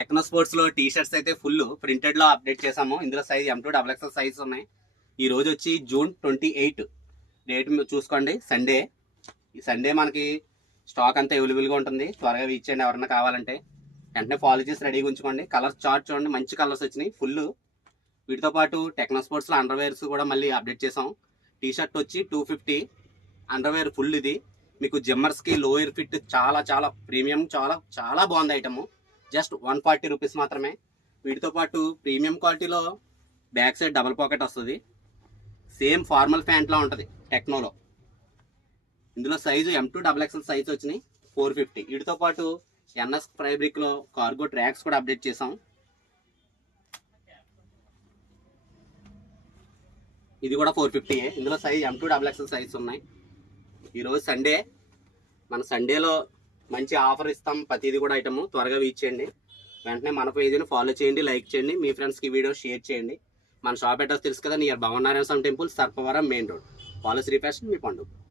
Techno sports లో T shirts అయితే full printed లో అప్డేట్ చేసాము. ఇందులో సైజ్ M2 XXL సైజ్ ఉన్నాయి. ఈ రోజు వచ్చి June 28 డేట్ చూసుకోండి, సండే. ఈ సండే మనకి స్టాక్ అంతా అవైలబుల్ గా ఉంటుంది. త్వరగా ఇచ్చేయండి ఎవరన్నా కావాలంటే. వెంటనే ఫాలో చేసి రెడీగా ఉంచుకోండి. కలర్స్ చార్ట్ చూడండి, మంచి కలర్స్ వచ్చినాయి ఫుల్. వీటితో పాటు టెక్నో స్పోర్ట్స్ లో అండర్వేర్స్ కూడా మళ్ళీ అప్డేట్ చేసాం. టీ షర్ట్ వచ్చి 250, అండర్వేర్ ఫుల్. ఇది మీకు జిమ్మర్స్ కి లోయర్ ఫిట్ చాలా చాలా ప్రీమియం, చాలా చాలా బాగుంది ఐటమ్. జస్ట్ 140 రూపీస్ మాత్రమే. వీటితో పాటు ప్రీమియం క్వాలిటీలో బ్యాక్ సైడ్ డబల్ పాకెట్ వస్తుంది. సేమ్ ఫార్మల్ ప్యాంట్లా ఉంటుంది టెక్నోలో. ఇందులో సైజు M2 XXL సైజ్ వచ్చినాయి 450. వీటితో పాటు NS ఫ్యాబ్రిక్ లో కార్గో ట్రాక్స్ కూడా అప్డేట్ చేసాం. ఇది కూడా 450. ఇందులో సైజ్ M2 XXL సైజ్ ఉన్నాయి. ఈరోజు సండే, మన సండేలో మంచి ఆఫర్ ఇస్తాం. ప్రతిది కూడా ఐటమ్ త్వరగా రీచ్ చేయండి. వెంటనే మన పేజీని ఫాలో చేయండి, లైక్ చేయండి, మీ ఫ్రెండ్స్కి వీడియో షేర్ చేయండి. మన షాప్ అడ్రస్ తెలుసు కదా, near Bhavanarayana Swamy temple, Sarpavaram main road. Follow Sri fashion, మీ పండుగ.